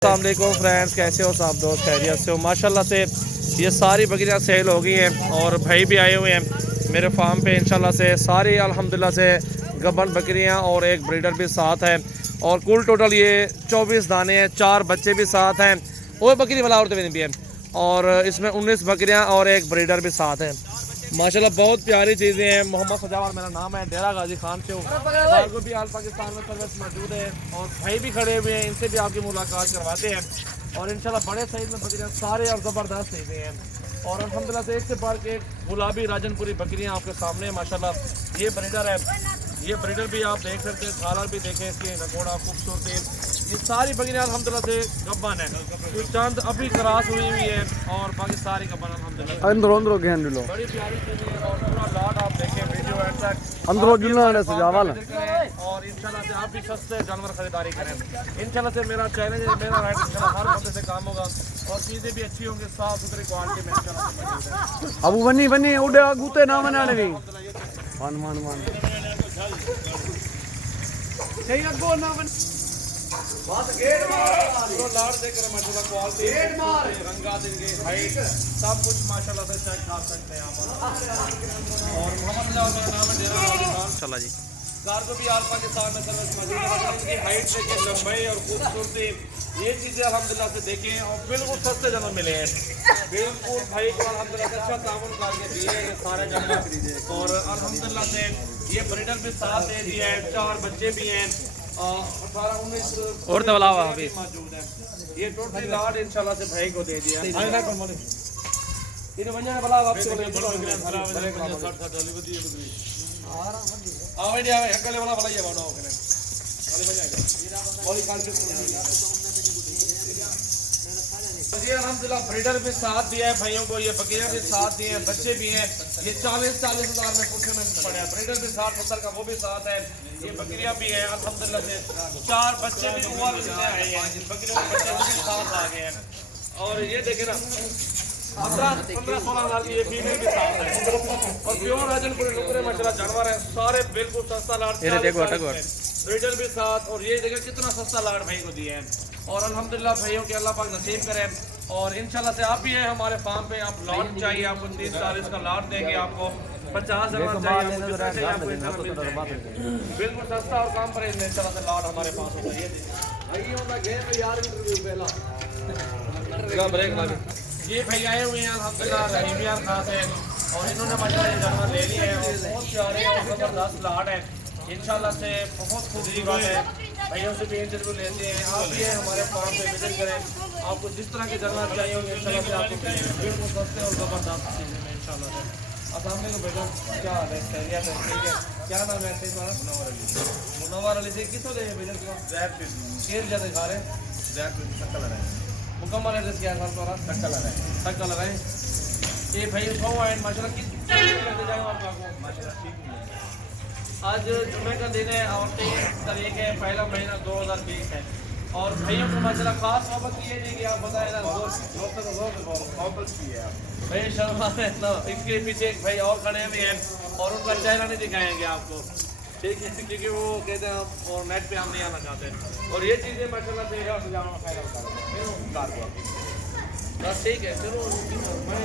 अस्सलाम वालेकुम फ्रेंड्स, कैसे हो सब दोस्त? खैरियत से हो? माशाल्लाह से ये सारी बकरियां सेल हो गई हैं और भाई भी आए हुए हैं मेरे फार्म पे। इंशाल्लाह से सारी अल्हम्दुलिल्लाह से गबन बकरियां और एक ब्रीडर भी साथ है और कुल टोटल ये 24 दाने हैं, 4 बच्चे भी साथ हैं और बकरी वाला औरतें भी हैं और इसमें 19 बकरियां और एक ब्रीडर भी साथ है। माशाल्लाह बहुत प्यारी चीज़ें हैं। मोहम्मद सजावर मेरा नाम है, डेरा गाजी खान से हूँ भी आल पाकिस्तान में सर्विस मौजूद है और भाई भी खड़े हुए हैं, इनसे भी आपकी मुलाकात करवाते हैं और इंशाल्लाह बड़े साइज में बकरियाँ सारे और ज़बरदस्त चीज़ें हैं और अल्हम्दुलिल्लाह से एक से बढ़ के गुलाबी राजनपुरी बकरियाँ आपके सामने हैं। माशाल्लाह ये ब्रीडर है, ये ब्रीडर भी आप देख सकते हैं, झालर भी देखें इसकी नगोड़ा खूबसूरती। ये सारी बकरियाँ अल्हम्दुलिल्लाह से गब्बन है, ये चंद अभी क्रॉस हुई हुई है और बाकी सारी गब्बन अल्हम्दुलिल्लाह बड़ी प्यारी चीज़ है और पूरा लॉट आप देखें वीडियो एंड तक और इंशाल्लाह से आप भी सस्ते जानवर खरीदारी करें। इंशाल्लाह से मेरा चैलेंज है, मेरा राइट इंशाल्लाह हर बंदे से काम होगा और चीज़ें भी अच्छी होंगी, साफ सुथरी क्वालिटी में इंशाल्लाह। अबू बनी बनी उड़े गूते ना मनाने भी मान मान मान सही अगो ना बन बात गेट मार तो लाड़ देकर माशाल्लाह क्वालिटी गेट मार रंगा देंगे हाइट सब कुछ माशाल्लाह से चेक कर सकते हैं आप। और मोहम्मद सजावर मेरा नाम है, डेरा गाजी खान इंशाल्लाह जी कार को भी आल पाकिस्तान में सर्विस मौजूद है। इनकी हाइट देखें, लंबाई और खूबसूरती, ये चीज़ें अल्हम्दुलिल्लाह से देखें और बिल्कुल सस्ते जानवर मिले हैं। बिल्कुल भाई को अल्हम्दुलिल्लाह से अच्छा ताउन करके दिए हैं ये सारे जानवर और अल्हम्दुलिल्लाह से ये ब्रीडर भी साथ दे दिए हैं, 4 बच्चे भी हैं, 18-19 और तो अलावा अभी मौजूद है। ये टोटली लाड इंशाल्लाह से भाई को दे दिया जी। अल्हम्दुलिल्लाह ब्रीडर भी साथ दिया है भाइयों को, ये बकरियां भी साथ दिए हैं, बच्चे भी हैं। ये 40-40 हज़ार में पुठे में पड़े हैं। ब्रीडर भी 60-70 का वो भी साथ है, ये बकरियां भी हैं अल्हम्दुलिल्लाह से। 4 बच्चे भी हुआ आए हैं, बकरियों के बच्चे भी साथ आ गए हैं और ये देखे ना 15-16 हज़ार की ये फीमेल भी साथ है और प्योर राजनपुरी नुकरे माशाल्लाह जानवर है, सारे बिल्कुल सस्ता लाट ब्रीडर भी साथ। और ये देखिए कितना सस्ता लाट भाई को दिए हैं और अल्हम्दुलिल्लाह भाइयों के अल्लाह पाक नसीब करें और इंशाल्लाह से आप भी हैं हमारे फार्म पे। आप लॉट चाहिए, आपको 30-40 का लॉट देंगे, आपको 50 हज़ार चाहिए, आपको इंशाल्लाह मिल जाएंगे बिल्कुल सस्ता और कम प्राइस में इंशाल्लाह से लॉट हमारे पास होगा। ये भाई आए हुए हैं अल्हम्दुलिल्लाह रहीमियान खास है और इन्होंने माशाल्लाह जानवर ले लिए हैं और बहुत प्यारे और ज़बरदस्त लाट है। इंशाल्लाह से बहुत खुशी बात है, भाइयों से भी इंटरव्यू लेते हैं। आप भी हमारे फार्म पे विजिट करें, आपको जिस तरह के जानवर चाहिए होंगे इंशाल्लाह से आपको बिल्कुल सस्ते और ज़बरदस्त चीज़ें में इंशाल्लाह से। अस्सलाम वालेकुम बेटा, क्या हाल है? खैरियत है? ठीक है। क्या नाम है तुम्हारा? मुनव्वर अली से कितों ले बेटा को जैब केर ज्यादा खा रहे जैब शक्ल है मुकम्मल एड्रेस क्या है तुम्हारा? शक्ल है ये भाई सो एंड माशाल्लाह कितने लेते जाओ आपको माशाल्लाह ठीक है। आज जुमे का दिन है और 23 तारीख है, पहला महीना 2020 है और भाइयों को माशाल्लाह खास मोहब्बत की है कि आप बताएं ना मोहब्बत की है भाई शर्मा है ना। इसके पीछे एक भाई और खड़े हुए हैं और उनका चेहरा नहीं दिखाएंगे आपको, ठीक है, क्योंकि वो कहते हैं और नेट पे हम नहीं आना चाहते और ये चीज़ें माशाल्लाह से ठीक है। चलो मैं